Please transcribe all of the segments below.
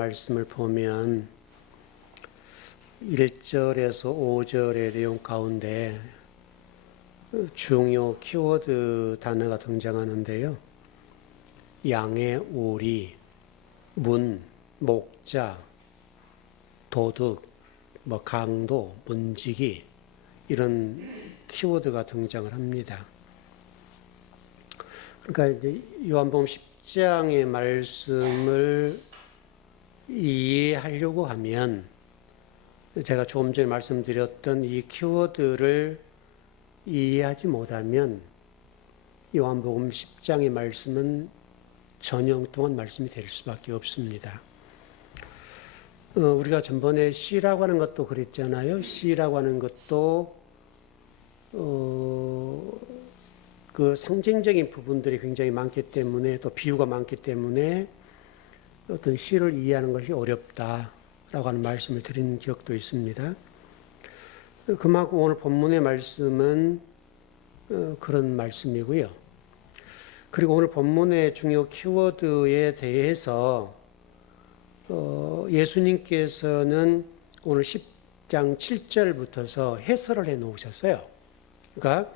말씀을 보면 1절에서 5절의 내용 가운데 중요 키워드 단어가 등장하는데요. 양의 오리, 문, 목자, 도둑, 강도, 문지기 이런 키워드가 등장을 합니다. 그러니까 이제 요한복음 10장의 말씀을 이해하려고 하면 제가 조금 전에 말씀드렸던 이 키워드를 이해하지 못하면 요한복음 10장의 말씀은 전형통한 말씀이 될 수밖에 없습니다. 우리가 전번에 씨라고 하는 것도 그랬잖아요. 씨라고 하는 것도 그 상징적인 부분들이 굉장히 많기 때문에 또 비유가 많기 때문에 어떤 씨를 이해하는 것이 어렵다라고 하는 말씀을 드린 기억도 있습니다. 그만큼 오늘 본문의 말씀은 그런 말씀이고요. 그리고 오늘 본문의 중요 키워드에 대해서 예수님께서는 오늘 10장 7절부터서 해설을 해 놓으셨어요. 그러니까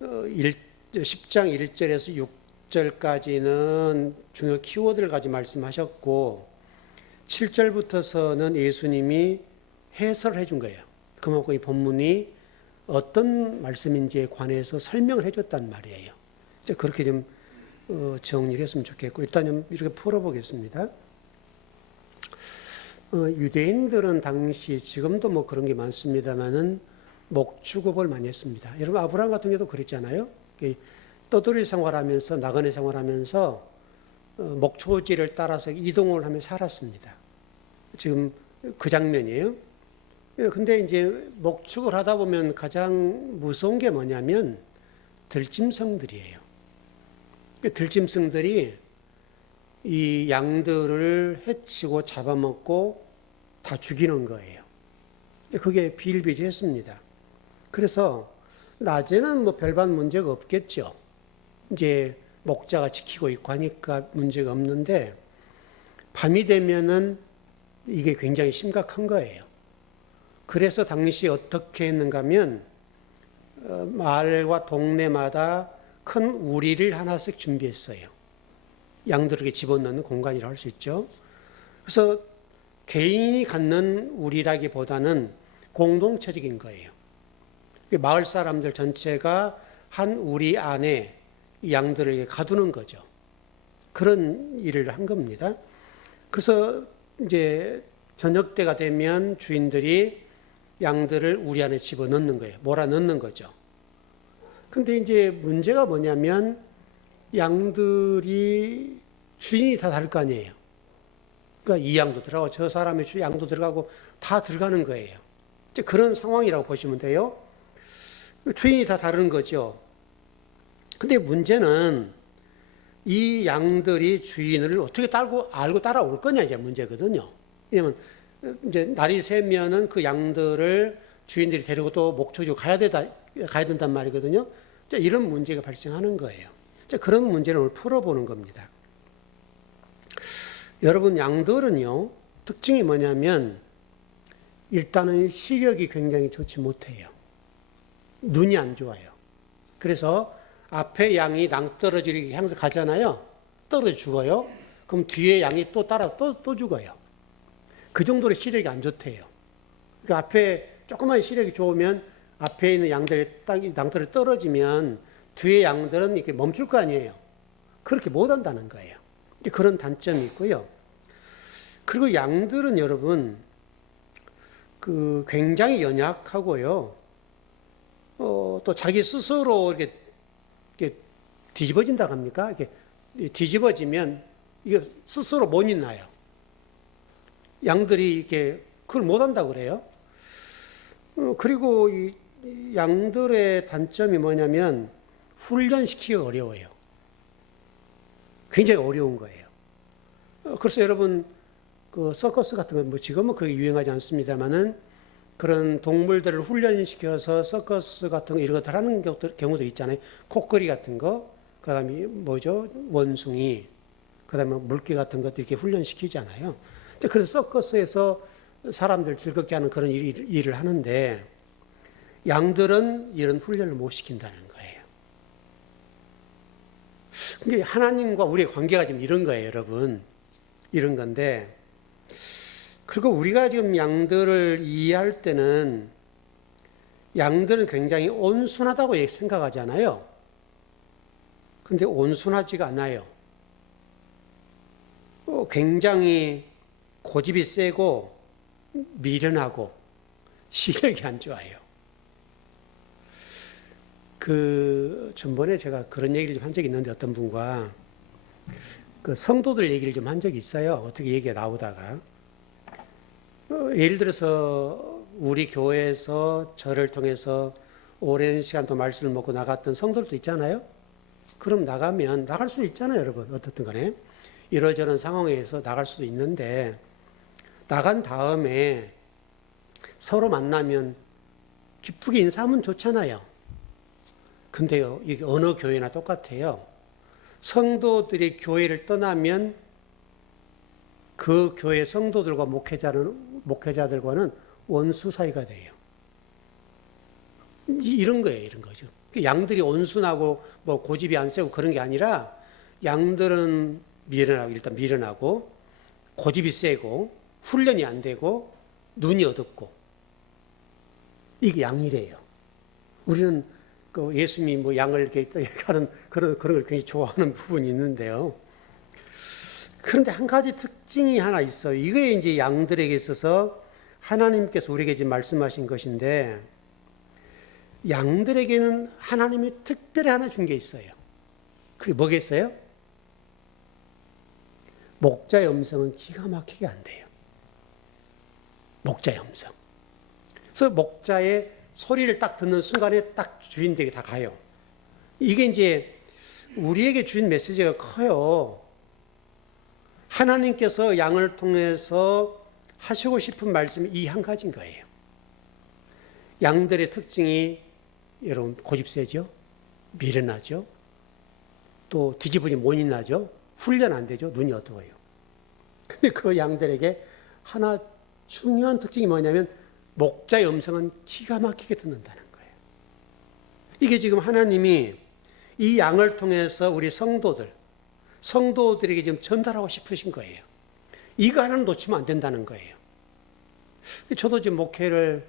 10장 1절에서 6절까지는 중요 키워드를 가지고 말씀하셨고 7절부터서는 예수님이 해설을 해준 거예요. 그만큼 이 본문이 어떤 말씀인지에 관해서 설명을 해줬단 말이에요. 이제 그렇게 좀 정리를 했으면 좋겠고 일단 좀 이렇게 풀어보겠습니다. 유대인들은 당시 지금도 뭐 그런 게 많습니다만은 목축업을 많이 했습니다. 여러분 아브라함 같은 경우도 그랬잖아요. 떠돌이 생활하면서 나그네 생활하면서 목초지를 따라서 이동을 하며 살았습니다. 지금 그 장면이에요. 근데 이제 목축을 하다 보면 가장 무서운 게 뭐냐면 들짐승들이에요. 들짐승들이 이 양들을 해치고 잡아먹고 다 죽이는 거예요. 그게 비일비재했습니다. 그래서 낮에는 뭐 별반 문제가 없겠죠. 이제 목자가 지키고 있고 하니까 문제가 없는데 밤이 되면은 이게 굉장히 심각한 거예요. 그래서 당시 어떻게 했는가 하면 마을과 동네마다 큰 우리를 하나씩 준비했어요. 양들에게 집어넣는 공간이라고 할 수 있죠. 그래서 개인이 갖는 우리라기보다는 공동체적인 거예요. 마을 사람들 전체가 한 우리 안에 양들을 가두는 거죠. 그런 일을 한 겁니다. 그래서 이제 저녁 때가 되면 주인들이 양들을 우리 안에 집어넣는 거예요. 몰아넣는 거죠. 근데 이제 문제가 뭐냐면 양들이 주인이 다 다를 거 아니에요. 그러니까 이 양도 들어가고 저 사람의 양도 들어가고 다 들어가는 거예요. 이제 그런 상황이라고 보시면 돼요. 주인이 다 다른 거죠. 근데 문제는 이 양들이 주인을 어떻게 알고 따라올 거냐 이제 문제거든요. 왜냐면 이제 날이 새면은 그 양들을 주인들이 데리고 또 목초지로 가야 된단 말이거든요. 이런 문제가 발생하는 거예요. 그런 문제를 오늘 풀어보는 겁니다. 여러분 양들은요 특징이 뭐냐면 일단은 시력이 굉장히 좋지 못해요. 눈이 안 좋아요. 그래서 앞에 양이 낭떠러지를 향해서 가잖아요. 떨어져 죽어요. 그럼 뒤에 양이 또 따라 또 죽어요. 그 정도로 시력이 안 좋대요. 그러니까 앞에 조금만 시력이 좋으면 앞에 있는 양들이 낭떠러지 떨어지면 뒤에 양들은 이렇게 멈출 거 아니에요. 그렇게 못 한다는 거예요. 그런 단점이 있고요. 그리고 양들은 여러분 굉장히 연약하고요. 또 자기 스스로 이렇게 뒤집어진다고 합니까? 이렇게 뒤집어지면 이게 스스로 못 일어나요. 양들이 이렇게 그걸 못 한다고 그래요. 그리고 이 양들의 단점이 뭐냐면 훈련시키기가 어려워요. 굉장히 어려운 거예요. 그래서 여러분 그 서커스 같은 거 뭐 지금은 그게 유행하지 않습니다만은 그런 동물들을 훈련시켜서 서커스 같은 거 이런 것들 하는 경우들 있잖아요. 코끼리 같은 거, 그다음에 뭐죠? 원숭이, 그다음에 물개 같은 것도 이렇게 훈련시키잖아요. 그래서 서커스에서 사람들 즐겁게 하는 그런 일을 하는데 양들은 이런 훈련을 못 시킨다는 거예요. 그게 하나님과 우리의 관계가 지금 이런 거예요, 여러분. 이런 건데, 그리고 우리가 지금 양들을 이해할 때는 양들은 굉장히 온순하다고 생각하잖아요. 근데 온순하지가 않아요. 굉장히 고집이 세고 미련하고 시력이 안 좋아요. 전번에 제가 그런 얘기를 좀 한 적이 있는데 어떤 분과 그 성도들 얘기를 좀 한 적이 있어요. 어떻게 얘기가 나오다가. 예를 들어서 우리 교회에서 저를 통해서 오랜 시간 동안 말씀을 먹고 나갔던 성도들도 있잖아요. 그럼 나갈 수 있잖아요, 여러분. 어떻든 간에. 이러저런 상황에서 나갈 수도 있는데, 나간 다음에 서로 만나면 기쁘게 인사하면 좋잖아요. 근데요, 이게 어느 교회나 똑같아요. 성도들이 교회를 떠나면 그 교회 성도들과 목회자들과는 원수 사이가 돼요. 이런 거예요, 이런 거죠. 양들이 온순하고 뭐 고집이 안 세고 그런 게 아니라 양들은 일단 미련하고 고집이 세고 훈련이 안 되고 눈이 어둡고 이게 양이래요. 우리는 그 예수님이 뭐 양을 이렇게 하는 그런 걸 굉장히 좋아하는 부분이 있는데요. 그런데 한 가지 특징이 하나 있어요. 이게 이제 양들에게 있어서 하나님께서 우리에게 지금 말씀하신 것인데, 양들에게는 하나님이 특별히 하나 준 게 있어요. 그게 뭐겠어요? 목자의 음성은 기가 막히게 안 돼요. 목자의 음성. 그래서 목자의 소리를 딱 듣는 순간에 딱 주인에게 다 가요. 이게 이제 우리에게 주신 메시지가 커요. 하나님께서 양을 통해서 하시고 싶은 말씀이 이 한 가지인 거예요. 양들의 특징이 여러분 고집 세죠? 미련하죠? 또 뒤집어지 못이 나죠? 훈련 안 되죠? 눈이 어두워요. 근데 그 양들에게 하나 중요한 특징이 뭐냐면 목자의 음성은 기가 막히게 듣는다는 거예요. 이게 지금 하나님이 이 양을 통해서 우리 성도들에게 지금 전달하고 싶으신 거예요. 이거 하나는 놓치면 안 된다는 거예요. 저도 지금 목회를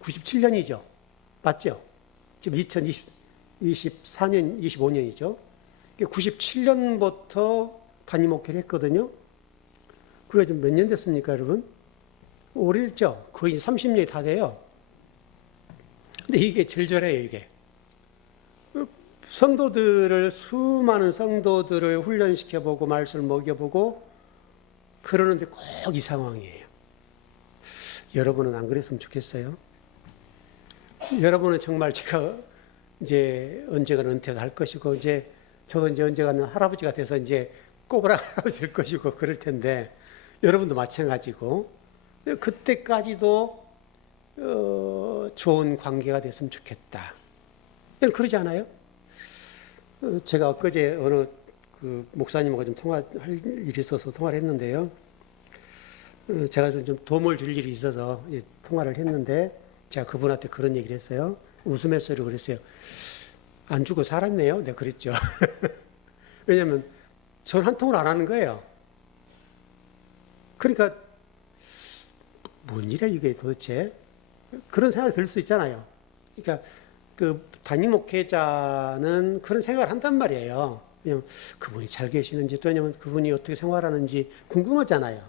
1997년이죠. 맞죠? 지금 2024년, 25년이죠. 97년부터 단임 목회를 했거든요. 그게 좀 몇 년 됐습니까, 여러분? 오래됐죠? 거의 30년이 다 돼요. 근데 이게 절절해요, 이게. 수많은 성도들을 훈련시켜보고, 말씀을 먹여보고, 그러는데 꼭 이 상황이에요. 여러분은 안 그랬으면 좋겠어요? 여러분은 정말 제가 이제 언젠가는 은퇴를 할 것이고, 저도 이제 언젠가는 할아버지가 돼서 이제 꼬부랑 할아버지 될 것이고, 그럴 텐데, 여러분도 마찬가지고, 그때까지도 좋은 관계가 됐으면 좋겠다. 그러지 않아요? 제가 엊그제 어느 그 목사님하고 좀 통화할 일이 있어서 통화를 했는데요. 제가 좀 도움을 줄 일이 있어서 통화를 했는데 제가 그분한테 그런 얘기를 했어요. 웃으면서 그랬어요. 안 주고 살았네요. 내가 그랬죠. 왜냐하면 전화 한 통을 안 하는 거예요. 그러니까 뭔 일이야 이게 도대체? 그런 생각이 들 수 있잖아요. 그러니까 그 단임 목회자는 그런 생각을 한단 말이에요. 왜냐면 그분이 잘 계시는지 또 왜냐면 그분이 어떻게 생활하는지 궁금하잖아요.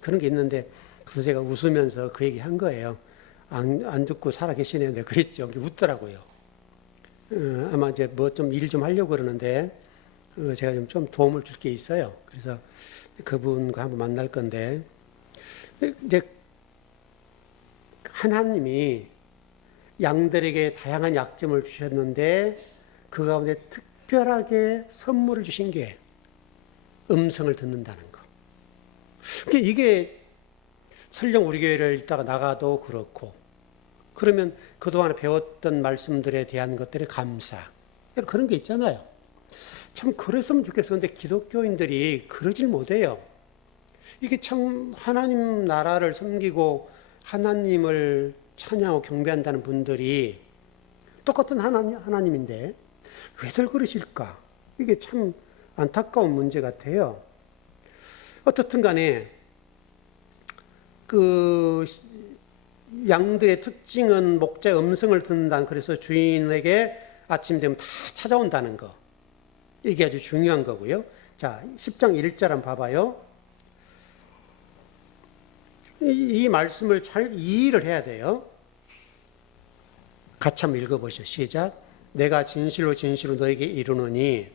그런 게 있는데 그래서 제가 웃으면서 그 얘기 한 거예요. 안 듣고 살아 계시네요. 내가 그랬죠. 웃더라고요. 아마 이제 뭐 좀 일 좀 하려고 그러는데 제가 좀 도움을 줄 게 있어요. 그래서 그분과 한번 만날 건데 이제 하나님이 양들에게 다양한 약점을 주셨는데 그 가운데 특별하게 선물을 주신 게 음성을 듣는다는 거. 이게 설령 우리 교회를 있다가 나가도 그렇고 그러면 그동안 배웠던 말씀들에 대한 것들의 감사. 그런 게 있잖아요. 참 그랬으면 좋겠어. 근데 기독교인들이 그러질 못해요. 이게 참 하나님 나라를 섬기고 하나님을 찬양하고 경배한다는 분들이 똑같은 하나님인데 왜들 그러실까? 이게 참 안타까운 문제 같아요. 어떻든 간에 그 양들의 특징은 목자의 음성을 듣는다. 그래서 주인에게 아침 되면 다 찾아온다는 거. 이게 아주 중요한 거고요. 자, 10장 1절 한번 봐봐요. 이 말씀을 잘 이해를 해야 돼요. 같이 한번 읽어보시죠. 시작. 내가 진실로 진실로 너에게 이르노니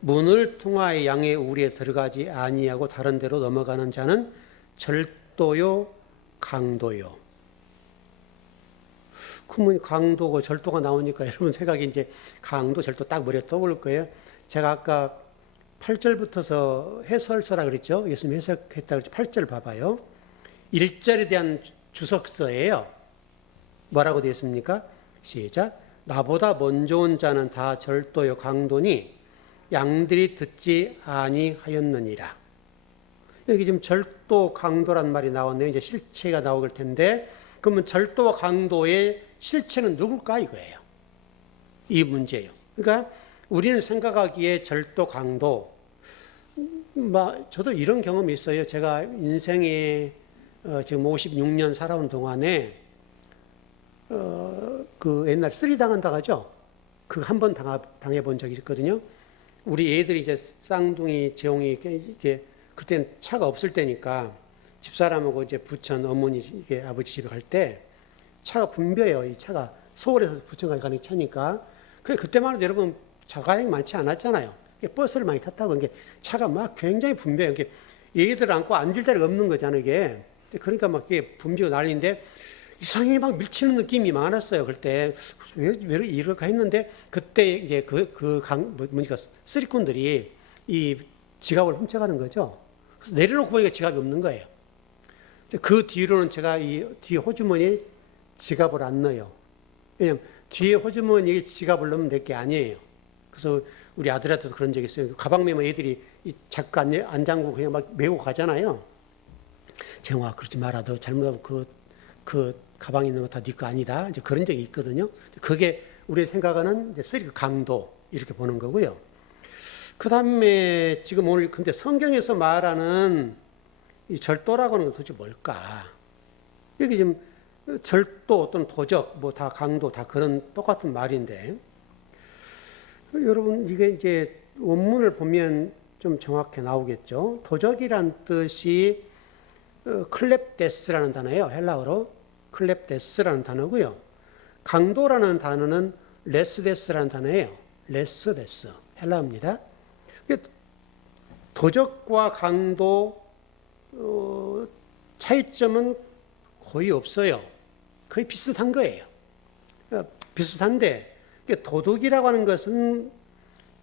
문을 통하여 양의 우리에 들어가지 아니하고 다른 데로 넘어가는 자는 절도요 강도요. 그러면 강도고 절도가 나오니까 여러분 생각이 이제 강도 절도 딱 머리에 떠올 거예요. 제가 아까 8절부터서 해설서라 그랬죠. 예수님 해석했다 그랬죠. 8절 봐봐요. 1절에 대한 주석서예요. 뭐라고 되어 있습니까? 시작. 나보다 먼저 온 자는 다 절도요 강도니 양들이 듣지 아니하였느니라. 여기 지금 절도 강도란 말이 나왔네요. 이제 실체가 나올 텐데 그러면 절도와 강도의 실체는 누굴까 이거예요. 이 문제예요. 그러니까 우리는 생각하기에 절도 강도 저도 이런 경험이 있어요. 제가 인생에 지금 56년 살아온 동안에 그 옛날 쓰리 당한다 하죠. 그 한 번 당해본 적이 있거든요. 우리 애들이 이제 쌍둥이, 재홍이 이게 그때는 차가 없을 때니까 집사람하고 이제 부천 어머니 이게 아버지 집에 갈 때 차가 붐벼요. 이 차가 서울에서 부천까지 가는 차니까. 그때만 해도 여러분 자가용이 많지 않았잖아요. 버스를 많이 탔다고 이게 차가 막 굉장히 붐벼요. 이게 얘들 안고 앉을 자리가 없는 거잖아요. 이게 그러니까 막 이게 붐비고 난리인데 이상하게 막 밀치는 느낌이 많았어요. 그때 왜 이럴까 했는데 그때 이제 뭐니까 쓰리꾼들이 이 지갑을 훔쳐가는 거죠. 그래서 내려놓고 보니까 지갑이 없는 거예요. 그 뒤로는 제가 이 뒤에 호주머니에 지갑을 안 넣어요. 왜냐면 뒤에 호주머니에 지갑을 넣으면 될 게 아니에요. 그래서 우리 아들한테도 그런 적이 있어요. 가방 메면 애들이 자꾸 안 잠그고 그냥 막 메고 가잖아요. 재홍아 그러지 마라. 너 잘못하면 그 가방에 있는 거 다 네 거 아니다. 이제 그런 적이 있거든요. 그게 우리 생각하는 이제 쓰리 강도 이렇게 보는 거고요. 그 다음에 지금 오늘 근데 성경에서 말하는 이 절도라고 하는 건 도대체 뭘까? 여기 지금 절도 또는 도적 뭐 다 강도 다 그런 똑같은 말인데 여러분 이게 이제 원문을 보면 좀 정확히 나오겠죠. 도적이란 뜻이 클렙데스라는 단어예요. 헬라어로 클렙데스라는 단어고요. 강도라는 단어는 레스데스라는 단어예요. 레스데스 헬라어입니다. 도적과 강도 차이점은 거의 없어요. 거의 비슷한 거예요. 비슷한데 도둑이라고 하는 것은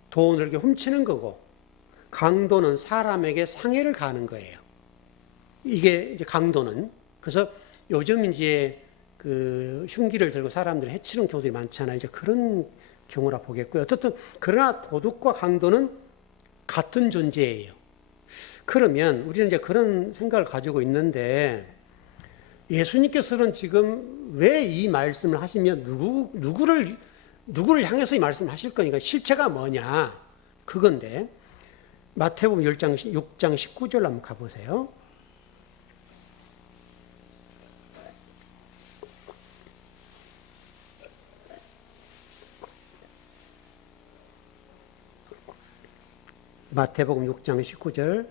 돈을 이렇게 훔치는 거고 강도는 사람에게 상해를 가하는 거예요. 이게 이제 강도는 그래서 요즘 이제 그 흉기를 들고 사람들을 해치는 경우들이 많잖아요. 이제 그런 경우라 보겠고요. 어쨌든 그러나 도둑과 강도는 같은 존재예요. 그러면 우리는 이제 그런 생각을 가지고 있는데 예수님께서는 지금 왜 이 말씀을 하시면 누구를 향해서 이 말씀을 하실 거니까 실체가 뭐냐 그건데 마태복음 6장 19절 한번 가보세요. 마태복음 6장 19절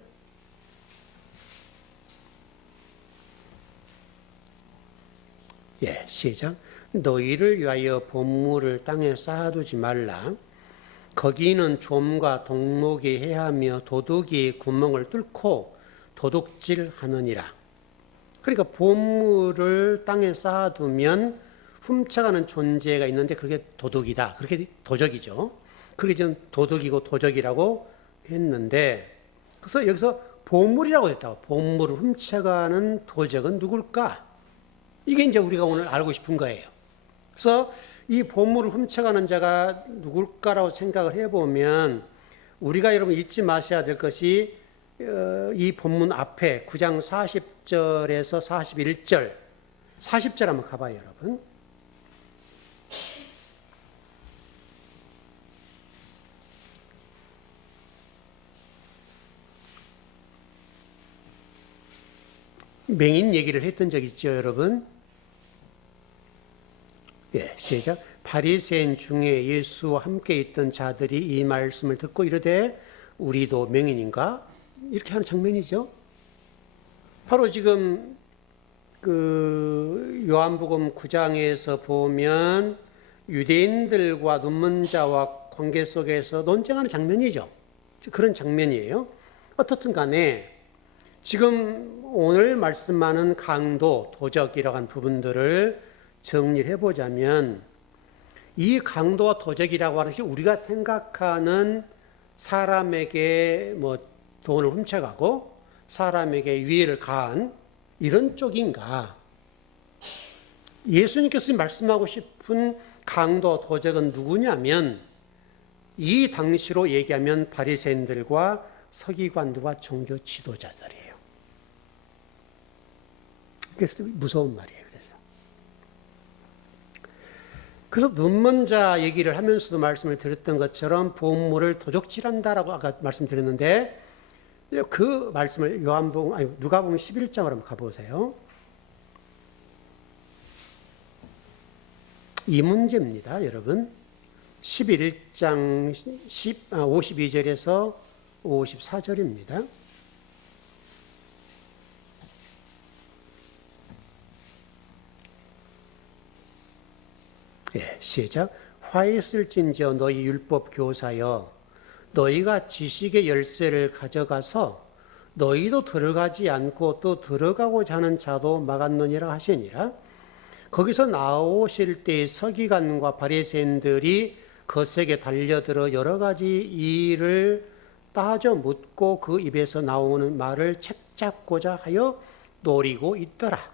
시작. 너희를 위하여 보물을 땅에 쌓아두지 말라. 거기는 좀과 동목이 해하며 도둑이 구멍을 뚫고 도둑질하느니라. 그러니까 보물을 땅에 쌓아두면 훔쳐가는 존재가 있는데 그게 도둑이다. 그렇게 도적이죠. 그게 좀 도둑이고 도적이라고 했는데 그래서 여기서 보물이라고 했다고. 보물을 훔쳐가는 도적은 누굴까? 이게 이제 우리가 오늘 알고 싶은 거예요. 그래서 이 보물을 훔쳐가는 자가 누굴까라고 생각을 해보면 우리가 여러분 잊지 마셔야 될 것이 이 본문 앞에 9장 40절에서 41절, 40절 한번 가봐요, 여러분. 맹인 얘기를 했던 적 있죠, 여러분? 예, 시작. 바리새인 중에 예수와 함께 있던 자들이 이 말씀을 듣고 이르되 우리도 맹인인가? 이렇게 하는 장면이죠. 바로 지금 그 요한복음 9장에서 보면 유대인들과 눈먼 자와 관계 속에서 논쟁하는 장면이죠. 그런 장면이에요. 어떻든 간에 지금 오늘 말씀하는 강도, 도적이라고 하는 부분들을 정리를 해보자면 이 강도와 도적이라고 하는 게 우리가 생각하는 사람에게 뭐 돈을 훔쳐가고 사람에게 위해를 가한 이런 쪽인가? 예수님께서 말씀하고 싶은 강도, 도적은 누구냐면 이 당시로 얘기하면 바리새인들과 서기관들과 종교 지도자들이에요. 그래서 무서운 말이에요. 그래서 눈먼 자 얘기를 하면서도 말씀을 드렸던 것처럼 보물을 도적질한다라고 아까 말씀드렸는데 그 말씀을 누가복음 11장으로 한번 가보세요. 이 문제입니다, 여러분. 11장 52절에서 54절입니다. 예, 시작. 화 있을진저 너희 율법 교사여 너희가 지식의 열쇠를 가져가서 너희도 들어가지 않고 또 들어가고자 하는 자도 막았느니라 하시니라. 거기서 나오실 때 서기관과 바리새인들이 거세게 달려들어 여러 가지 일을 따져 묻고 그 입에서 나오는 말을 책잡고자 하여 노리고 있더라.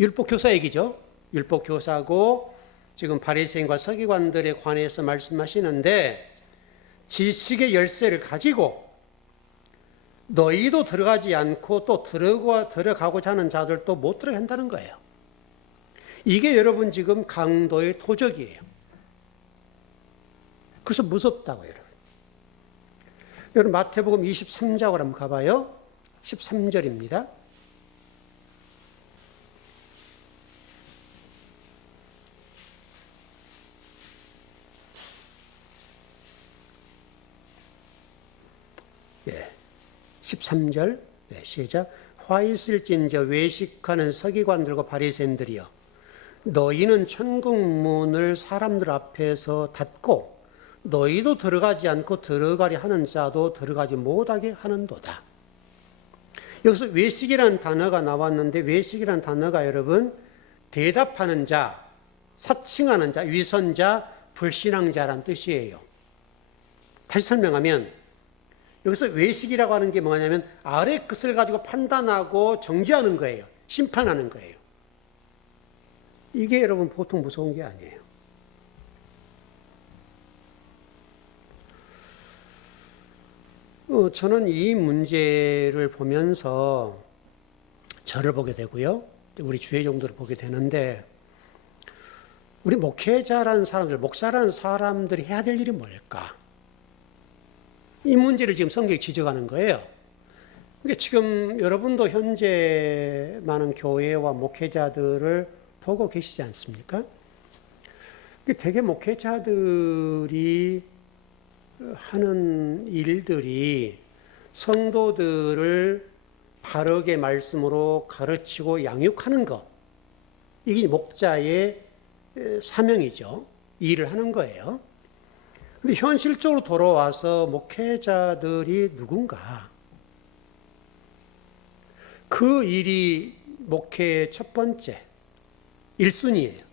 율법 교사 얘기죠. 율법 교사고 지금 바리새인과 서기관들에 관해서 말씀하시는데 지식의 열쇠를 가지고 너희도 들어가지 않고 또 들어가고자 하는 자들도 못 들어가게 한다는 거예요. 이게 여러분 지금 강도의 도적이에요. 그래서 무섭다고 여러분. 여러분 마태복음 23장을 한번 가봐요. 13절입니다. 예, 13절 시작. 화 있을진저 외식하는 서기관들과 바리새인들이여 너희는 천국 문을 사람들 앞에서 닫고 너희도 들어가지 않고 들어가려 하는 자도 들어가지 못하게 하는도다. 여기서 외식이라는 단어가 나왔는데 외식이라는 단어가 여러분 대답하는 자, 사칭하는 자, 위선자, 불신앙자라는 뜻이에요. 다시 설명하면 여기서 외식이라고 하는 게 뭐냐면 아래 것을 가지고 판단하고 정죄하는 거예요. 심판하는 거예요. 이게 여러분 보통 무서운 게 아니에요. 저는 이 문제를 보면서 저를 보게 되고요. 우리 주의 정도를 보게 되는데 우리 목회자라는 사람들, 목사라는 사람들이 해야 될 일이 뭘까? 이 문제를 지금 성경이 지적하는 거예요. 그러니까 지금 여러분도 현재 많은 교회와 목회자들을 보고 계시지 않습니까? 되게 목회자들이 하는 일들이 성도들을 바르게 말씀으로 가르치고 양육하는 것. 이게 목자의 사명이죠. 일을 하는 거예요. 근데 현실적으로 돌아와서 목회자들이 누군가? 그 일이 목회의 첫 번째, 1순위예요.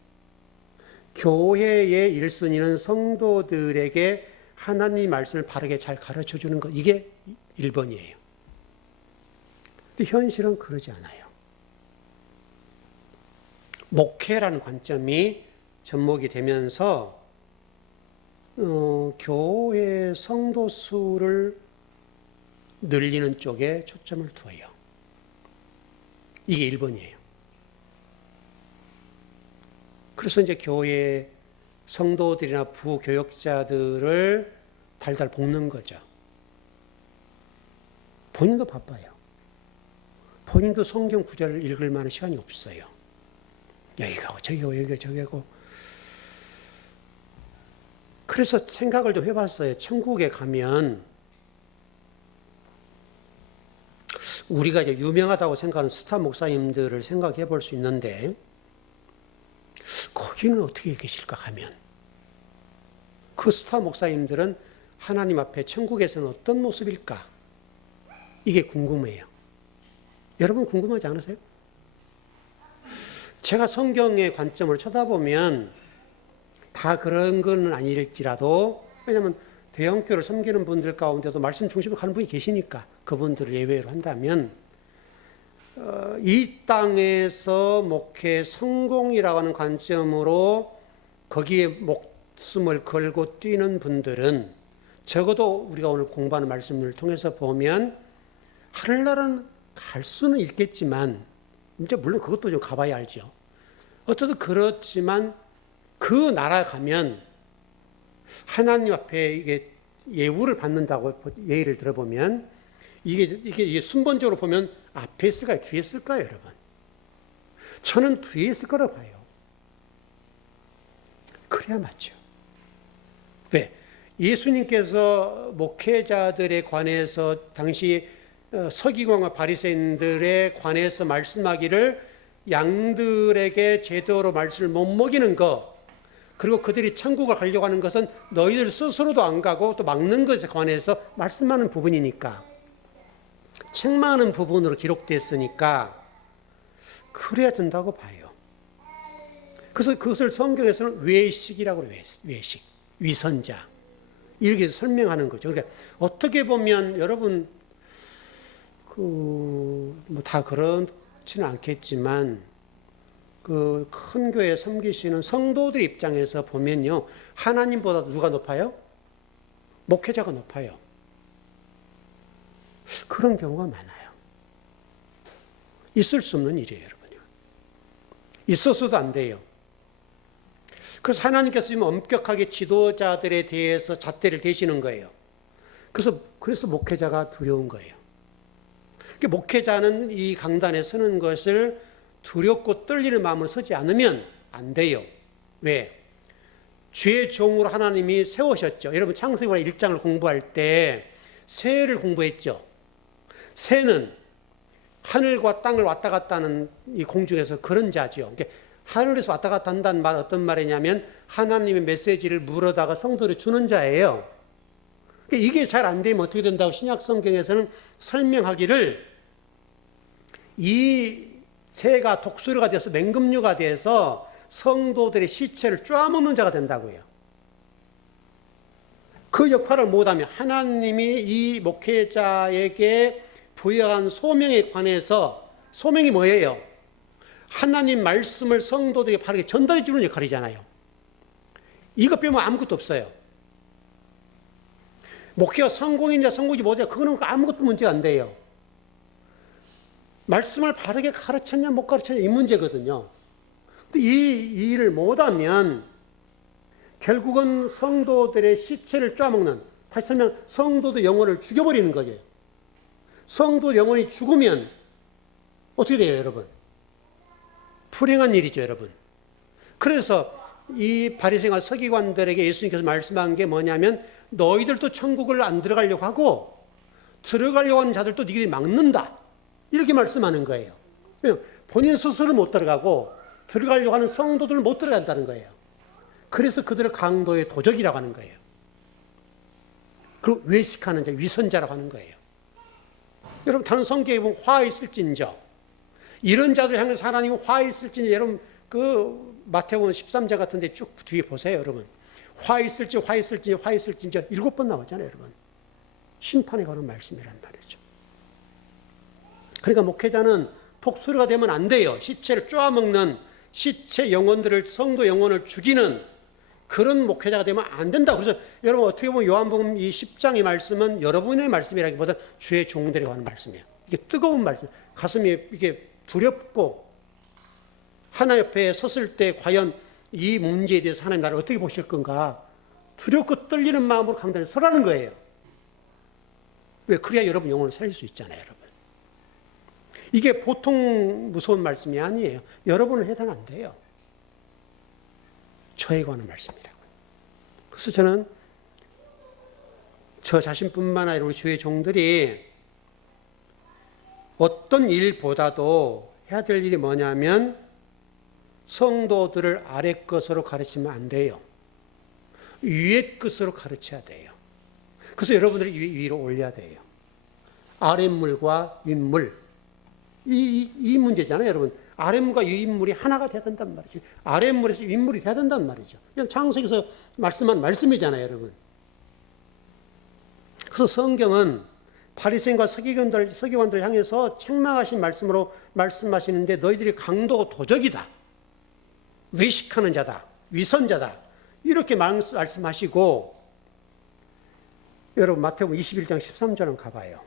교회의 1순위는 성도들에게 하나님의 말씀을 바르게 잘 가르쳐 주는 것. 이게 1번이에요. 근데 현실은 그러지 않아요. 목회라는 관점이 접목이 되면서 교회 성도 수를 늘리는 쪽에 초점을 두어요. 이게 1번이에요. 그래서 이제 교회 성도들이나 부교역자들을 달달 볶는 거죠. 본인도 바빠요. 본인도 성경 구절을 읽을 만한 시간이 없어요. 여기 가고 저기 가고 여기 가고 저기 가고. 그래서 생각을 좀 해봤어요. 천국에 가면 우리가 이제 유명하다고 생각하는 스타 목사님들을 생각해 볼 수 있는데 거기는 어떻게 계실까 하면 그 스타 목사님들은 하나님 앞에 천국에서는 어떤 모습일까? 이게 궁금해요. 여러분 궁금하지 않으세요? 제가 성경의 관점을 쳐다보면 다 그런 건 아닐지라도 왜냐하면 대형교를 섬기는 분들 가운데도 말씀 중심으로 가는 분이 계시니까 그분들을 예외로 한다면 이 땅에서 목회 성공이라고 하는 관점으로 거기에 목숨을 걸고 뛰는 분들은 적어도 우리가 오늘 공부하는 말씀을 통해서 보면 하늘나라는 갈 수는 있겠지만 이제 물론 그것도 좀 가봐야 알죠. 어쨌든 그렇지만 그 나라 가면 하나님 앞에 이게 예우를 받는다고 예의를 들어보면 이게 순번적으로 보면 앞에 있을까요? 뒤에 있을까요, 여러분? 저는 뒤에 있을 거라고 봐요. 그래야 맞죠. 왜? 예수님께서 목회자들에 관해서 당시 서기관과 바리새인들에 관해서 말씀하기를 양들에게 제대로 말씀을 못 먹이는 것 그리고 그들이 천국을 가려고 하는 것은 너희들 스스로도 안 가고 또 막는 것에 관해서 말씀하는 부분이니까 책망하는 부분으로 기록됐으니까 그래야 된다고 봐요. 그래서 그것을 성경에서는 외식이라고 그래요. 외식, 위선자 이렇게 설명하는 거죠. 그러니까 어떻게 보면 여러분 뭐 다 그렇지는 않겠지만 그 큰 교회 섬기시는 성도들 입장에서 보면요 하나님보다 누가 높아요? 목회자가 높아요. 그런 경우가 많아요. 있을 수 없는 일이에요, 여러분요. 있어서도 안 돼요. 그래서 하나님께서 지금 엄격하게 지도자들에 대해서 잣대를 대시는 거예요. 그래서 목회자가 두려운 거예요. 목회자는 이 강단에 서는 것을 두렵고 떨리는 마음으로 서지 않으면 안 돼요. 왜? 주의 종으로 하나님이 세우셨죠. 여러분 창세기와 1장을 공부할 때 새를 공부했죠. 새는 하늘과 땅을 왔다 갔다 하는 이 공중에서 그런 자죠. 그러니까 하늘에서 왔다 갔다 한다는 말 어떤 말이냐면 하나님의 메시지를 물어다가 성도를 주는 자예요. 그러니까 이게 잘 안 되면 어떻게 된다고 신약 성경에서는 설명하기를 이 새가 독수리가 돼서 맹금류가 돼서 성도들의 시체를 쪼아먹는 자가 된다고요. 그 역할을 못하면 하나님이 이 목회자에게 부여한 소명에 관해서 소명이 뭐예요? 하나님 말씀을 성도들에게 바르게 전달해 주는 역할이잖아요. 이것 빼면 아무것도 없어요. 목회가 성공이냐 성공이지 못하냐 그거는 아무것도 문제가 안 돼요. 말씀을 바르게 가르쳤냐 못 가르쳤냐 이 문제거든요. 근데 이 일을 못하면 결국은 성도들의 시체를 쪼아먹는, 다시 설명 성도들 영혼을 죽여버리는 거죠. 성도 영혼이 죽으면 어떻게 돼요, 여러분? 불행한 일이죠, 여러분. 그래서 이 바리새인과 서기관들에게 예수님께서 말씀한 게 뭐냐면 너희들도 천국을 안 들어가려고 하고 들어가려고 하는 자들도 너희들이 막는다. 이렇게 말씀하는 거예요. 본인 스스로 못 들어가고 들어가려고 하는 성도들은 못 들어간다는 거예요. 그래서 그들을 강도의 도적이라고 하는 거예요. 그리고 외식하는 자, 위선자라고 하는 거예요. 여러분 다른 성경에 보면 화 있을진저 이런 자들 향해서 하나님은 화 있을진저 여러분 그 마태복음 13장 같은 데 쭉 뒤에 보세요, 여러분. 화 있을지 화 있을지 화 있을진저 7번 나오잖아요, 여러분. 심판에 관한 말씀이란 말이죠. 그러니까 목회자는 독수리가 되면 안 돼요. 시체를 쪼아먹는 시체 영혼들을, 성도 영혼을 죽이는 그런 목회자가 되면 안 된다. 그래서 여러분 어떻게 보면 요한복음 이 10장의 말씀은 여러분의 말씀이라기보다 주의 종들이 하는 말씀이에요. 이게 뜨거운 말씀, 가슴이 이게 두렵고 하나님 앞에 섰을 때 과연 이 문제에 대해서 하나님 나를 어떻게 보실 건가 두렵고 떨리는 마음으로 강단에 서라는 거예요. 왜? 그래야 여러분 영혼을 살릴 수 있잖아요, 여러분. 이게 보통 무서운 말씀이 아니에요. 여러분은 해당 안 돼요. 저에 관한 말씀이라고. 그래서 저는 저 자신뿐만 아니라 우리 주의 종들이 어떤 일보다도 해야 될 일이 뭐냐면 성도들을 아래 것으로 가르치면 안 돼요. 위의 것으로 가르쳐야 돼요. 그래서 여러분들이 위로 올려야 돼요. 아랫물과 윗물. 이 문제잖아요, 여러분. 아랫물과 윗물이 하나가 돼야 된단 말이죠. 아랫물에서 윗물이 돼야 된단 말이죠. 그냥 창세기에서 말씀한 말씀이잖아요, 여러분. 그래서 성경은 바리새인과 서기관들 향해서 책망하신 말씀으로 말씀하시는데 너희들이 강도 도적이다. 외식하는 자다. 위선자다. 이렇게 말씀하시고 여러분 마태복음 21장 13절은 가봐요.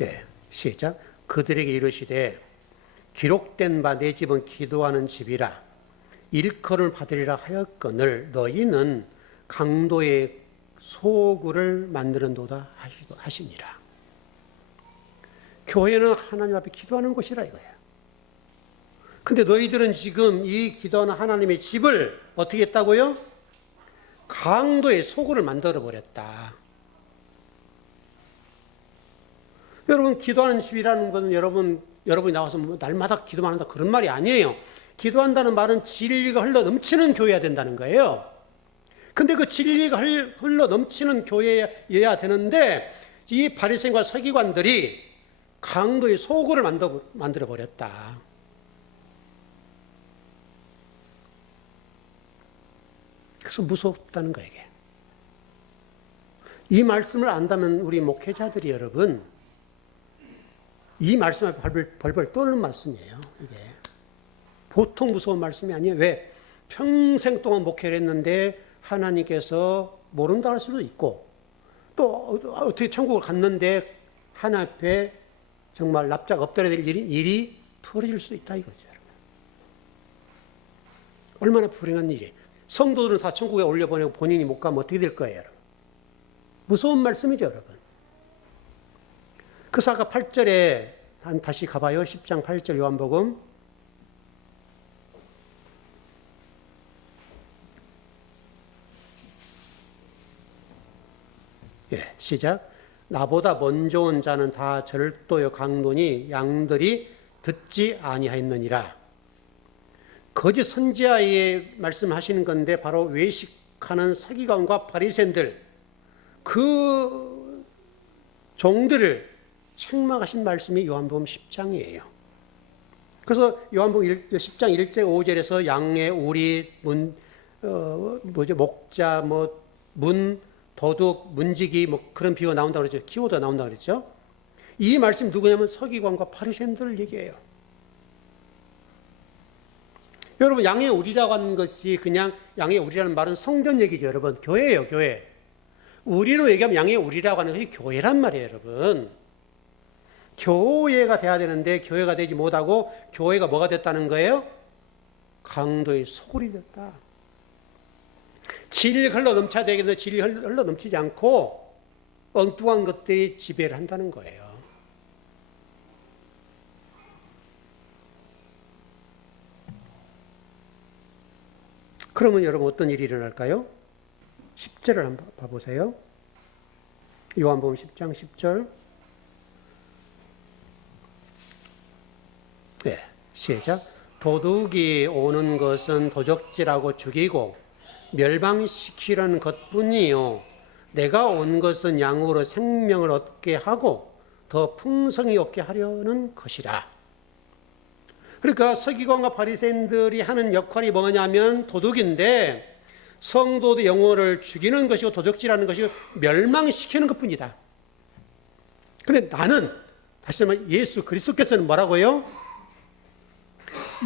예, 시작. 그들에게 이르시되 기록된 바 내 집은 기도하는 집이라 일컬을 받으리라 하였거늘 너희는 강도의 소굴을 만드는도다 하시니라. 교회는 하나님 앞에 기도하는 곳이라 이거예요. 근데 너희들은 지금 이 기도하는 하나님의 집을 어떻게 했다고요? 강도의 소굴을 만들어 버렸다. 여러분, 기도하는 집이라는 것은 여러분이 나와서 날마다 기도만 한다 그런 말이 아니에요. 기도한다는 말은 진리가 흘러 넘치는 교회여야 된다는 거예요. 근데 그 진리가 흘러 넘치는 교회여야 되는데 이 바리새인과 서기관들이 강도의 소굴을 만들어 버렸다. 그래서 무섭다는 거예요, 이게. 이 말씀을 안다면 우리 목회자들이 여러분 이 말씀에 벌벌 떠는 말씀이에요, 이게. 보통 무서운 말씀이 아니에요. 왜? 평생 동안 목회를 했는데 하나님께서 모른다 할 수도 있고 또 어떻게 천국을 갔는데 하나님 앞에 정말 납작 엎드려야 될 일이 벌어질 수 있다 이거죠, 여러분. 얼마나 불행한 일이에요. 성도들은 다 천국에 올려보내고 본인이 못 가면 어떻게 될 거예요, 여러분. 무서운 말씀이죠, 여러분. 그래서 아까 8절에 다시 가봐요. 10장 8절 요한복음. 예, 시작. 나보다 먼저 온 자는 다 절도요 강도니 양들이 듣지 아니하였느니라. 거짓 선지자의 말씀하시는 건데 바로 외식하는 서기관과 바리새인들 그 종들을 책망하신 말씀이 요한복음 10장이에요. 그래서 요한복음 10장 1절 5절에서 양의 우리 목자 문 도둑 문지기 그런 비유가 나온다고 그랬죠. 키워드가 나온다고 그랬죠. 이 말씀 누구냐면 서기관과 바리새인들을 얘기해요. 여러분 양의 우리라고 하는 것이 그냥 양의 우리라는 말은 성전 얘기죠, 여러분. 교회예요, 교회. 우리로 얘기하면 양의 우리라고 하는 것이 교회란 말이에요, 여러분. 교회가 돼야 되는데 교회가 되지 못하고 교회가 뭐가 됐다는 거예요? 강도의 소굴이 됐다. 진리가 흘러 넘쳐야 되겠는데 진리가 흘러 넘치지 않고 엉뚱한 것들이 지배를 한다는 거예요. 그러면 여러분 어떤 일이 일어날까요? 10절을 한번 봐보세요. 요한복음 10장 10절. 네, 시작. 도둑이 오는 것은 도적질하고 죽이고 멸망시키려는 것뿐이요 내가 온 것은 양으로 생명을 얻게 하고 더 풍성히 얻게 하려는 것이라. 그러니까 서기관과 바리새인들이 하는 역할이 뭐냐면 도둑인데 성도의 영혼을 죽이는 것이고 도둑질하는 것이고 멸망시키는 것뿐이다. 그런데 나는 다시 말하면 예수 그리스도께서는 뭐라고요?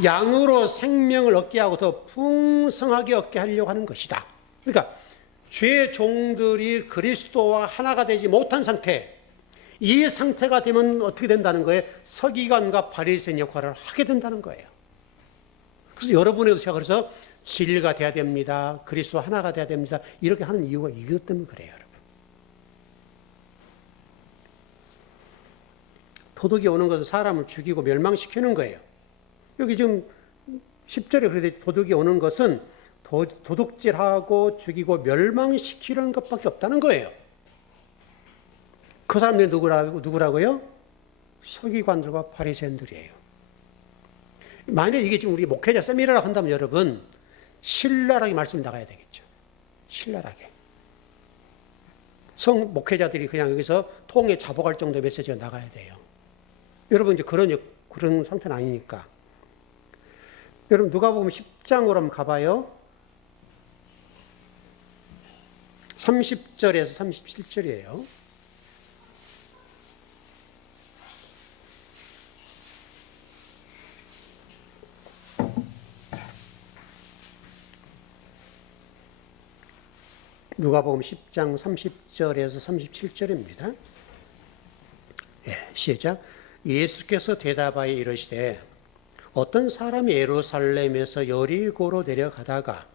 양으로 생명을 얻게 하고 더 풍성하게 얻게 하려고 하는 것이다. 그러니까 죄의 종들이 그리스도와 하나가 되지 못한 상태, 이 상태가 되면 어떻게 된다는 거예요? 서기관과 바리새인 역할을 하게 된다는 거예요. 그래서 여러분에도 제가 그래서 진리가 돼야 됩니다. 그리스도 하나가 돼야 됩니다. 이렇게 하는 이유가 이것 때문에 그래요, 여러분. 도둑이 오는 것은 사람을 죽이고 멸망시키는 거예요. 여기 지금 10절에 그래도 도둑이 오는 것은 도둑질하고 죽이고 멸망시키는 것밖에 없다는 거예요. 그 사람들이 누구라고요? 서기관들과 바리새인들이에요. 만약에 이게 지금 우리 목회자 세미나라고 한다면 여러분 신랄하게 말씀이 나가야 되겠죠. 신랄하게. 성 목회자들이 그냥 여기서 통에 잡아갈 정도의 메시지가 나가야 돼요. 여러분 이제 그런 상태는 아니니까. 여러분 누가복음 10장으로 한번 가봐요. 30절에서 37절이에요. 누가복음 10장 30절에서 37절입니다. 시작. 예수께서 대답하여 이르시되 어떤 사람이 예루살렘에서 여리고로 내려가다가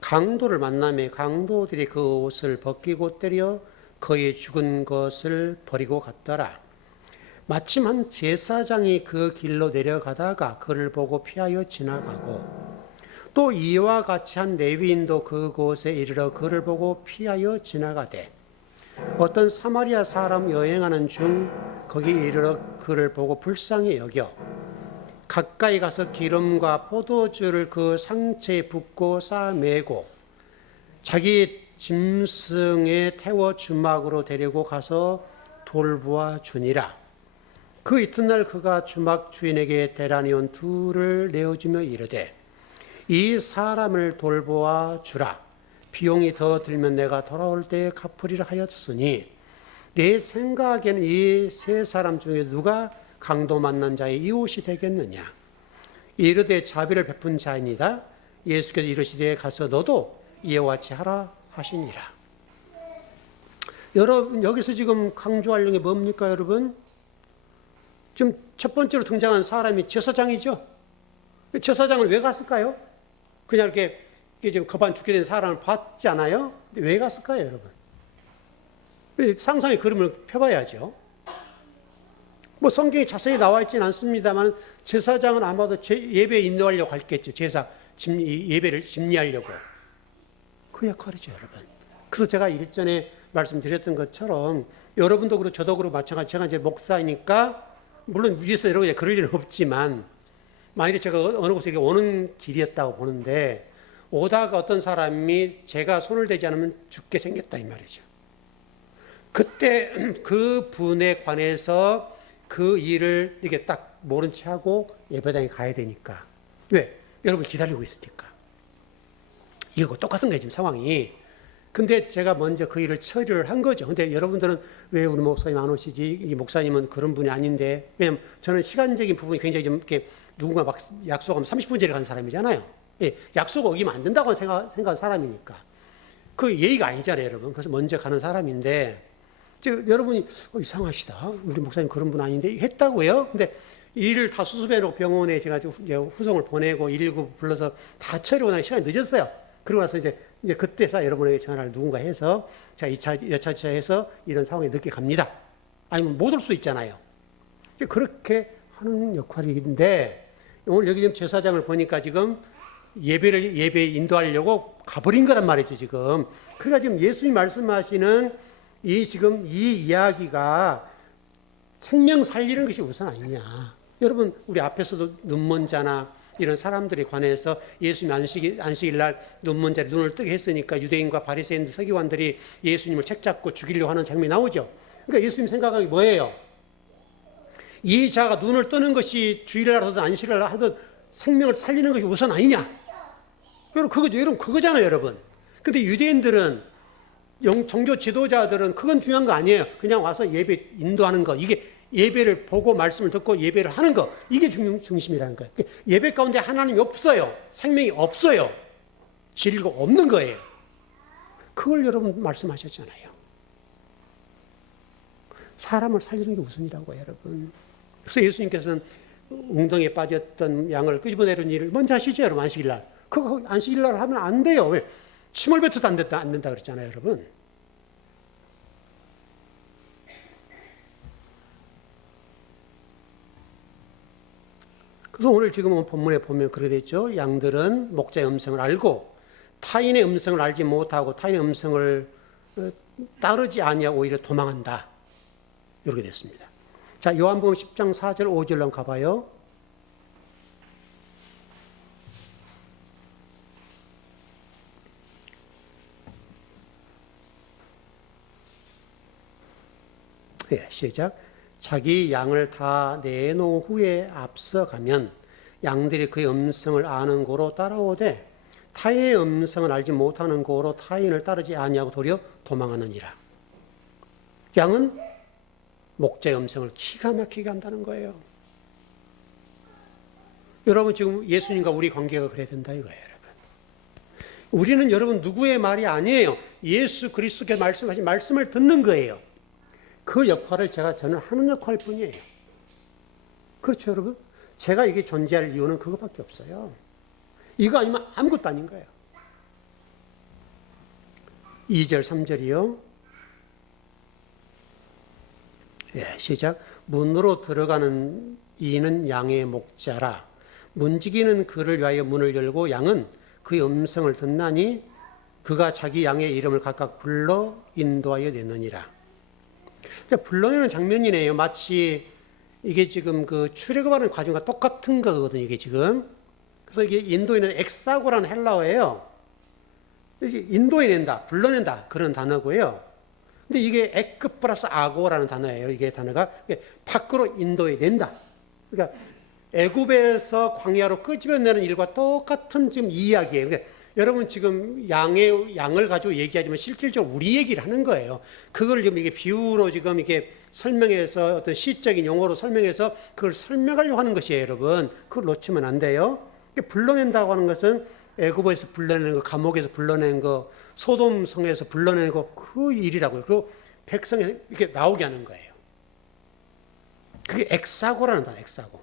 강도를 만나매 강도들이 그 옷을 벗기고 때려 그의 죽은 것을 버리고 갔더라. 마침 한 제사장이 그 길로 내려가다가 그를 보고 피하여 지나가고 또 이와 같이 한 레위인도 그곳에 이르러 그를 보고 피하여 지나가되 어떤 사마리아 사람 여행하는 중 거기 이르러 그를 보고 불쌍히 여겨 가까이 가서 기름과 포도주를 그 상체에 붓고 싸매고 자기 짐승에 태워 주막으로 데리고 가서 돌보아 주니라. 그 이튿날 그가 주막 주인에게 대라니온 둘을 내어주며 이르되 이 사람을 돌보아 주라. 비용이 더 들면 내가 돌아올 때에 갚으리라 하였으니 내 생각에는 이 세 사람 중에 누가 강도 만난 자의 이웃이 되겠느냐. 이르되 자비를 베푼 자이니다. 예수께서 이르시되 가서 너도 이와 같이 하라 하시니라. 여러분 여기서 지금 강조하려는 게 뭡니까 여러분? 지금 첫 번째로 등장한 사람이 제사장이죠. 제사장을 왜 갔을까요? 그냥 이렇게 지금 거반 죽게 된 사람을 봤지 않아요? 왜 갔을까요, 여러분? 상상의 그림을 펴봐야죠. 뭐 성경에 자세히 나와 있지는 않습니다만 제사장은 아마도 예배에 인도하려고 했겠죠. 예배를 심리하려고. 그 역할이죠, 여러분. 그래서 제가 일전에 말씀드렸던 것처럼 여러분도 그렇고 저도 그렇고 마찬가지. 제가 이제 목사이니까 물론 위에서 여러분 그럴 일은 없지만 만일에 제가 어느 곳에 오는 길이었다고 보는데 오다가 어떤 사람이 제가 손을 대지 않으면 죽게 생겼다 이 말이죠. 그때 그 분에 관해서 그 일을 이렇게 딱 모른 채 하고 예배당에 가야 되니까. 왜? 여러분 기다리고 있으니까. 이거 똑같은 거예요, 지금 상황이. 근데 제가 먼저 그 일을 처리를 한 거죠. 근데 여러분들은 왜 우리 목사님 안 오시지? 이 목사님은 그런 분이 아닌데. 왜냐면 저는 시간적인 부분이 굉장히 좀 이렇게 누군가 막 약속하면 30분 전에 가는 사람이잖아요. 예, 약속 어기면 안 된다고 생각한 사람이니까. 그 예의가 아니잖아요, 여러분. 그래서 먼저 가는 사람인데, 여러분이 이상하시다. 우리 목사님 그런 분 아닌데 했다고요? 근데 일을 다 수습해놓고 병원에 제가 후송을 보내고 119 불러서 다 처리하고 나니 시간이 늦었어요. 그러고 나서 이제 그때서 여러분에게 전화를 누군가 해서 제가 여차저차 해서 이런 상황에 늦게 갑니다. 아니면 못 올 수 있잖아요. 그렇게 하는 역할인데 오늘 여기 지금 제사장을 보니까 지금 예배에 인도하려고 가버린 거란 말이죠, 지금. 그러니까 지금 예수님이 말씀하시는 이 이야기가 생명 살리는 것이 우선 아니냐. 여러분, 우리 앞에서도 눈먼 자나 이런 사람들에 관해서 예수님 안식일 날 눈먼 자리 눈을 뜨게 했으니까 유대인과 바리새인들 서기관들이 예수님을 책잡고 죽이려고 하는 장면이 나오죠. 그러니까 예수님 생각하기 뭐예요? 이 자가 눈을 뜨는 것이 주일을 하든 안식일을 하든 생명을 살리는 것이 우선 아니냐? 여러분 그거잖아요, 여러분. 근데 유대인들은 종교 지도자들은 그건 중요한 거 아니에요. 그냥 와서 예배 인도하는 거, 이게 예배를 보고 말씀을 듣고 예배를 하는 거, 이게 중심이라는 거예요. 예배 가운데 하나님이 없어요. 생명이 없어요. 진리가 없는 거예요. 그걸 여러분 말씀하셨잖아요. 사람을 살리는 게 우선이라고요, 여러분. 그래서 예수님께서는 웅덩이에 빠졌던 양을 끄집어내는 일을 먼저 하시죠, 여러분. 안식일날. 그거 안식일날 하면 안 돼요. 왜? 침을 뱉어도 안 된다 그랬잖아요, 여러분. 그래서 오늘 지금 본문에 보면 그렇게 됐죠. 양들은 목자의 음성을 알고 타인의 음성을 알지 못하고 타인의 음성을 따르지 아니하고 오히려 도망한다. 이렇게 됐습니다. 자, 요한복음 10장 4절 5절로 한번 가봐요. 네, 시작. 자기 양을 다 내놓은 후에 앞서가면 양들이 그의 음성을 아는 고로 따라오되 타인의 음성을 알지 못하는 고로 타인을 따르지 아니하고 도리어 도망하느니라. 양은 목자의 음성을 기가 막히게 한다는 거예요. 여러분 지금 예수님과 우리 관계가 그래야 된다 이거예요, 여러분. 우리는 여러분 누구의 말이 아니에요. 예수 그리스도께서 말씀하신 말씀을 듣는 거예요. 그 역할을 저는 하는 역할 뿐이에요. 그렇죠, 여러분? 제가 이게 존재할 이유는 그것밖에 없어요. 이거 아니면 아무것도 아닌 거예요. 2절, 3절이요. 예, 시작. 문으로 들어가는 이는 양의 목자라. 문지기는 그를 위하여 문을 열고 양은 그의 음성을 듣나니 그가 자기 양의 이름을 각각 불러 인도하여 내느니라. 불러내는 장면이네요. 마치 이게 지금 그 출애굽하는 과정과 똑같은 거거든요. 이게 지금. 그래서 이게 인도에는 엑사고라는 헬라어예요. 인도해낸다, 불러낸다 그런 단어고요. 근데 이게 에크 플러스 아고라는 단어예요. 이게 단어가 밖으로 인도해낸다. 그러니까 애굽에서 광야로 끄집어내는 일과 똑같은 지금 이야기예요. 그러니까 여러분 지금 양을 가지고 얘기하지만 실질적으로 우리 얘기를 하는 거예요. 그걸 지금 이게 비유로 지금 이게 설명해서 어떤 시적인 용어로 설명해서 그걸 설명하려고 하는 것이에요, 여러분. 그걸 놓치면 안 돼요. 불러낸다고 하는 것은 애굽에서 불러내는 거, 감옥에서 불러내는 거, 소돔 성에서 불러내는 거, 그 일이라고요. 그 백성에 이렇게 나오게 하는 거예요. 그게 엑사고라는 단어, 엑사고.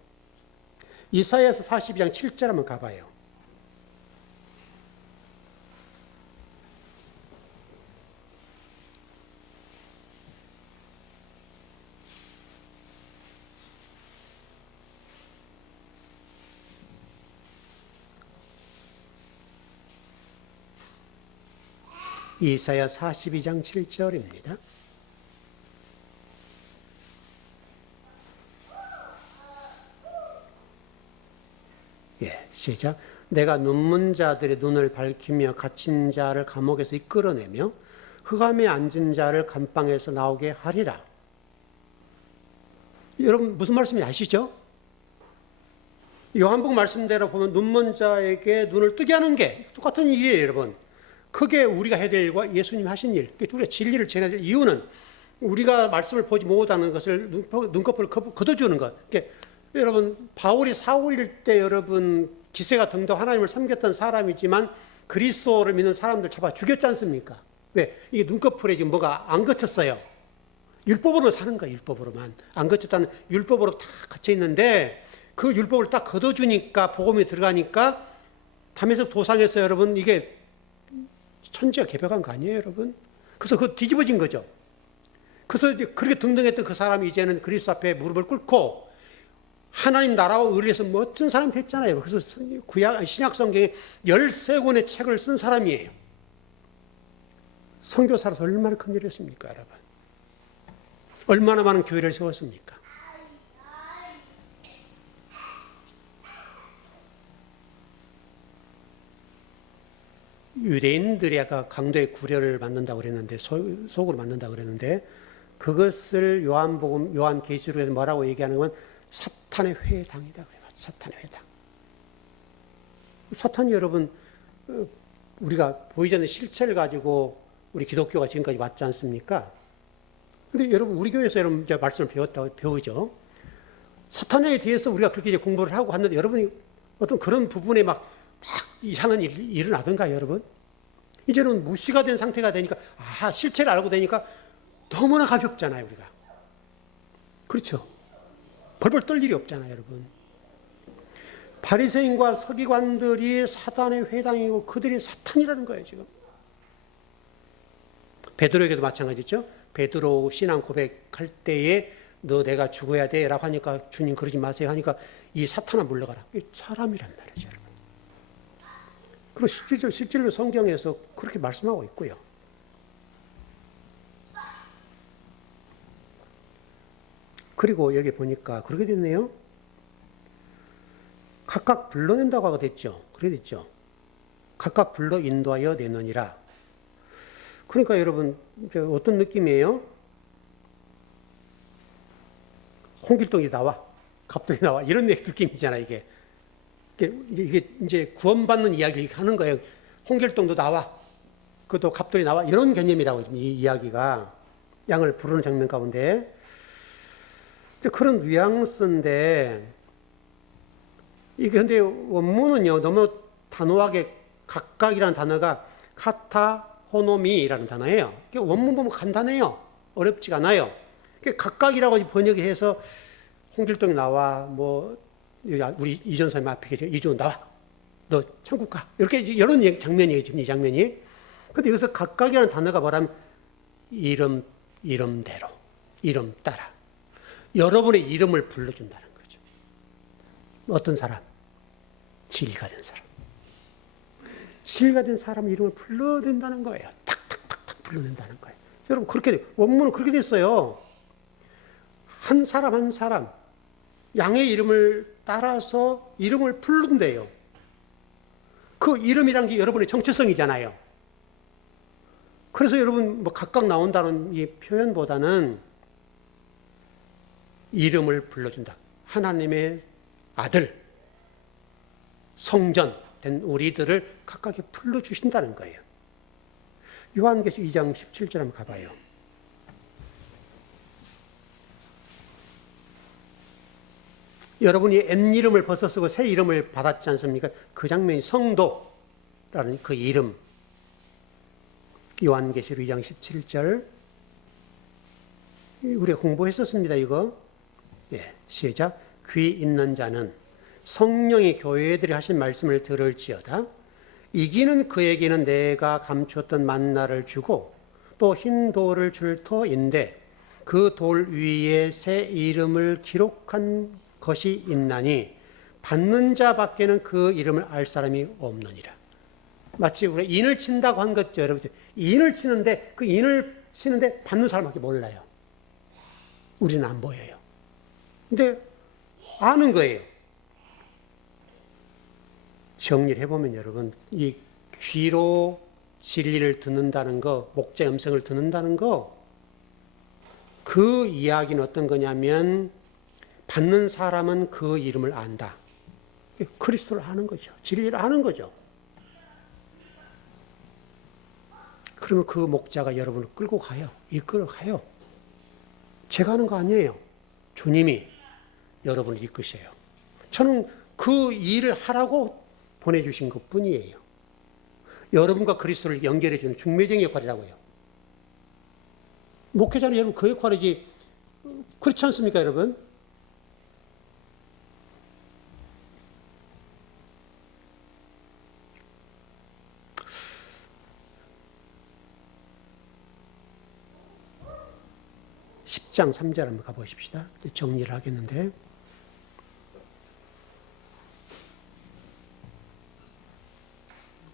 이사야서 42장 7절 한번 가봐요. 이사야 42장 7절입니다. 예, 시작. 내가 눈먼 자들의 눈을 밝히며 갇힌 자를 감옥에서 이끌어내며 흑암에 앉은 자를 감방에서 나오게 하리라. 여러분 무슨 말씀인지 아시죠? 요한복음 말씀대로 보면 눈먼 자에게 눈을 뜨게 하는 게 똑같은 일이에요, 여러분. 그게 우리가 해야 될 일과 예수님이 하신 일, 우리가 진리를 전해야 될 이유는 우리가 말씀을 보지 못하는 것을 눈꺼풀을 걷어주는 것. 여러분 바울이 사울일 때 여러분 기세가 등등 하나님을 섬겼던 사람이지만 그리스도를 믿는 사람들 잡아 죽였지 않습니까? 왜? 이게 눈꺼풀에 지금 뭐가 안 거쳤어요. 율법으로 사는 거예요. 율법으로만. 안 거쳤다는 율법으로 다 갇혀 있는데 그 율법을 딱 걷어주니까 복음이 들어가니까 담에서 도상에서 여러분 이게 천지가 개벽한 거 아니에요, 여러분? 그래서 그거 뒤집어진 거죠. 그래서 이제 그렇게 등등했던 그 사람이 이제는 그리스도 앞에 무릎을 꿇고 하나님 나라와 의리에서 멋진 사람이 됐잖아요. 그래서 신약 성경에 13권의 책을 쓴 사람이에요. 선교사로서 얼마나 큰 일을 했습니까, 여러분? 얼마나 많은 교회를 세웠습니까? 유대인들이 아까 강도의 구려를 만든다고 그랬는데, 속으로 만든다고 그랬는데, 그것을 요한계시록에서 뭐라고 얘기하는 건 사탄의 회당이다. 사탄의 회당. 사탄이 여러분, 우리가 보이지 않는 실체를 가지고 우리 기독교가 지금까지 왔지 않습니까? 근데 여러분, 우리 교회에서 여러분 이제 말씀을 배우죠. 사탄에 대해서 우리가 그렇게 이제 공부를 하고 하는데 여러분이 어떤 그런 부분에 막 이상한 일이 일어나던가요, 여러분? 이제는 무시가 된 상태가 되니까, 실체를 알고 되니까 너무나 가볍잖아요, 우리가. 그렇죠? 벌벌 떨 일이 없잖아요, 여러분. 바리새인과 서기관들이 사단의 회당이고 그들이 사탄이라는 거예요, 지금. 베드로에게도 마찬가지죠. 베드로 신앙 고백할 때에 너 내가 죽어야 돼 라고 하니까 주님 그러지 마세요 하니까 이 사탄아 물러가라. 사람이란 말이죠, 여러분. 그리고 실제로 성경에서 그렇게 말씀하고 있고요. 그리고 여기 보니까 그렇게 됐네요. 각각 불러낸다고 하고 됐죠. 그래 됐죠. 각각 불러 인도하여 내느니라. 그러니까 여러분 어떤 느낌이에요? 홍길동이 나와, 갑돌이 나와 이런 느낌이잖아 이게. 이게 이제 구원받는 이야기를 하는 거예요. 홍길동도 나와, 그것도 갑돌이 나와 이런 개념이라고 이 이야기가 양을 부르는 장면 가운데 그런 뉘앙스인데 이게 근데 원문은요 너무 단호하게 각각이라는 단어가 카타호노미라는 단어예요. 원문 보면 간단해요. 어렵지가 않아요. 각각이라고 번역해서 홍길동이 나와 뭐 우리 이전사님 앞에 계셔 이준 나와 너 천국 가 이렇게 이런 장면이에요 지금 이 장면이. 근데 여기서 각각이라는 단어가 뭐라면 이름대로 이름 따라 여러분의 이름을 불러준다는 거죠. 어떤 사람? 진리가 된 사람. 진리가 된 사람 이름을 불러낸다는 거예요. 탁탁탁탁 불러낸다는 거예요. 여러분 그렇게 원문은 그렇게 됐어요. 한 사람 한 사람 양의 이름을 따라서 이름을 부른대요. 그 이름이란 게 여러분의 정체성이잖아요. 그래서 여러분 뭐 각각 나온다는 이 표현보다는 이름을 불러준다. 하나님의 아들, 성전 된 우리들을 각각에 불러주신다는 거예요. 요한계시록 2장 17절 한번 가봐요. 여러분이 옛 이름을 벗어 쓰고 새 이름을 받았지 않습니까? 그 장면이 성도라는 그 이름. 요한계시록 2장 17절. 우리가 공부했었습니다, 이거. 예, 시작. 귀 있는 자는 성령이 교회들이 하신 말씀을 들을지어다. 이기는 그에게는 내가 감추었던 만나를 주고 또 흰 돌을 줄 터인데 그 돌 위에 새 이름을 기록한 것이 있나니 받는 자밖에는 그 이름을 알 사람이 없느니라. 마치 우리가 인을 친다고 한 것죠, 여러분. 인을 치는데 그 인을 치는데 받는 사람밖에 몰라요. 우리는 안 보여요. 근데 아는 거예요. 정리를 해보면 여러분, 이 귀로 진리를 듣는다는 거, 목자의 음성을 듣는다는 거, 그 이야기는 어떤 거냐면 받는 사람은 그 이름을 안다. 그리스도를 아는 거죠. 진리를 아는 거죠. 그러면 그 목자가 여러분을 끌고 가요. 이끌어 가요. 제가 하는 거 아니에요. 주님이 여러분을 이끄셔요. 저는 그 일을 하라고 보내주신 것 뿐이에요. 여러분과 그리스도를 연결해주는 중매쟁이 역할이라고요. 목회자는 여러분 그 역할이지, 그렇지 않습니까, 여러분? 장 3절 한번 가보십시다. 정리를 하겠는데.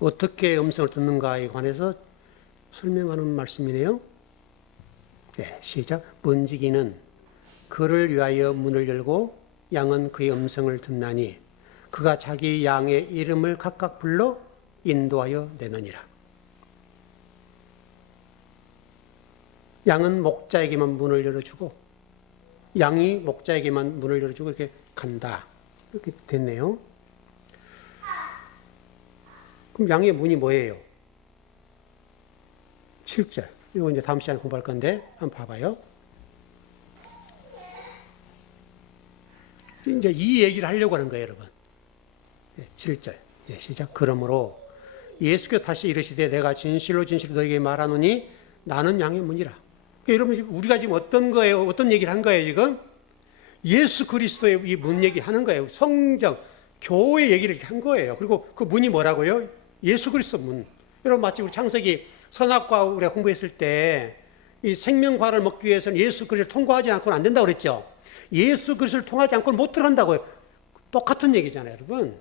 어떻게 음성을 듣는가에 관해서 설명하는 말씀이네요. 네, 시작. 문지기는 그를 위하여 문을 열고 양은 그의 음성을 듣나니 그가 자기 양의 이름을 각각 불러 인도하여 내느니라. 양은 목자에게만 문을 열어주고 양이 목자에게만 문을 열어주고 이렇게 간다. 이렇게 됐네요. 그럼 양의 문이 뭐예요? 7절. 이거 이제 다음 시간에 공부할 건데 한번 봐봐요. 이제 이 얘기를 하려고 하는 거예요, 여러분. 7절. 시작. 그러므로 예수께서 다시 이르시되 내가 진실로 진실로 너에게 말하노니 나는 양의 문이라. 그러니까 여러분 우리가 지금 어떤 거예요? 어떤 얘기를 한 거예요, 지금? 예수 그리스도의 이 문 얘기하는 거예요. 성경, 교회 얘기를 한 거예요. 그리고 그 문이 뭐라고요? 예수 그리스도 문. 여러분 마치 우리 창세기 선악과 우리가 공부했을 때 이 생명과를 먹기 위해서는 예수 그리스도를 통과하지 않고는 안 된다고 그랬죠. 예수 그리스도를 통하지 않고는 못 들어간다고요. 똑같은 얘기잖아요, 여러분.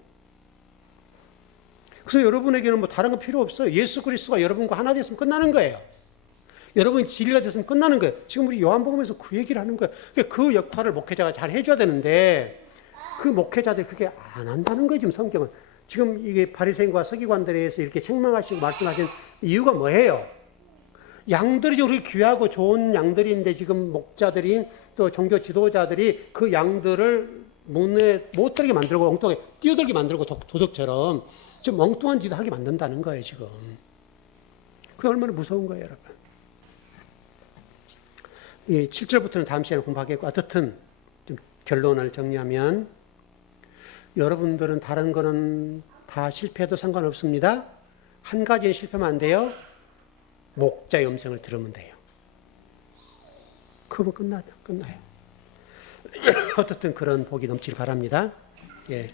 그래서 여러분에게는 뭐 다른 거 필요 없어요. 예수 그리스도가 여러분과 하나 됐으면 끝나는 거예요. 여러분이 진리가 됐으면 끝나는 거예요. 지금 우리 요한복음에서 그 얘기를 하는 거예요. 그 역할을 목회자가 잘 해줘야 되는데 그 목회자들이 그렇게 안 한다는 거예요. 지금 성경은. 지금 이게 바리새인과 서기관들에 대해서 이렇게 책망하시고 말씀하신 이유가 뭐예요? 양들이 그렇게 귀하고 좋은 양들인데 지금 목자들인 또 종교 지도자들이 그 양들을 문에 못 들게 만들고 엉뚱하게 뛰어들게 만들고 도둑처럼 지금 엉뚱한 짓을 하게 만든다는 거예요, 지금. 그게 얼마나 무서운 거예요, 여러분. 이 7절부터는 다음 시간에 공부하겠고, 어떻든 좀 결론을 정리하면 여러분들은 다른 거는 다 실패해도 상관없습니다. 한 가지는 실패하면 안 돼요. 목자의 음성을 들으면 돼요. 그러면 끝나요. 어떻든 그런 복이 넘치길 바랍니다. 예.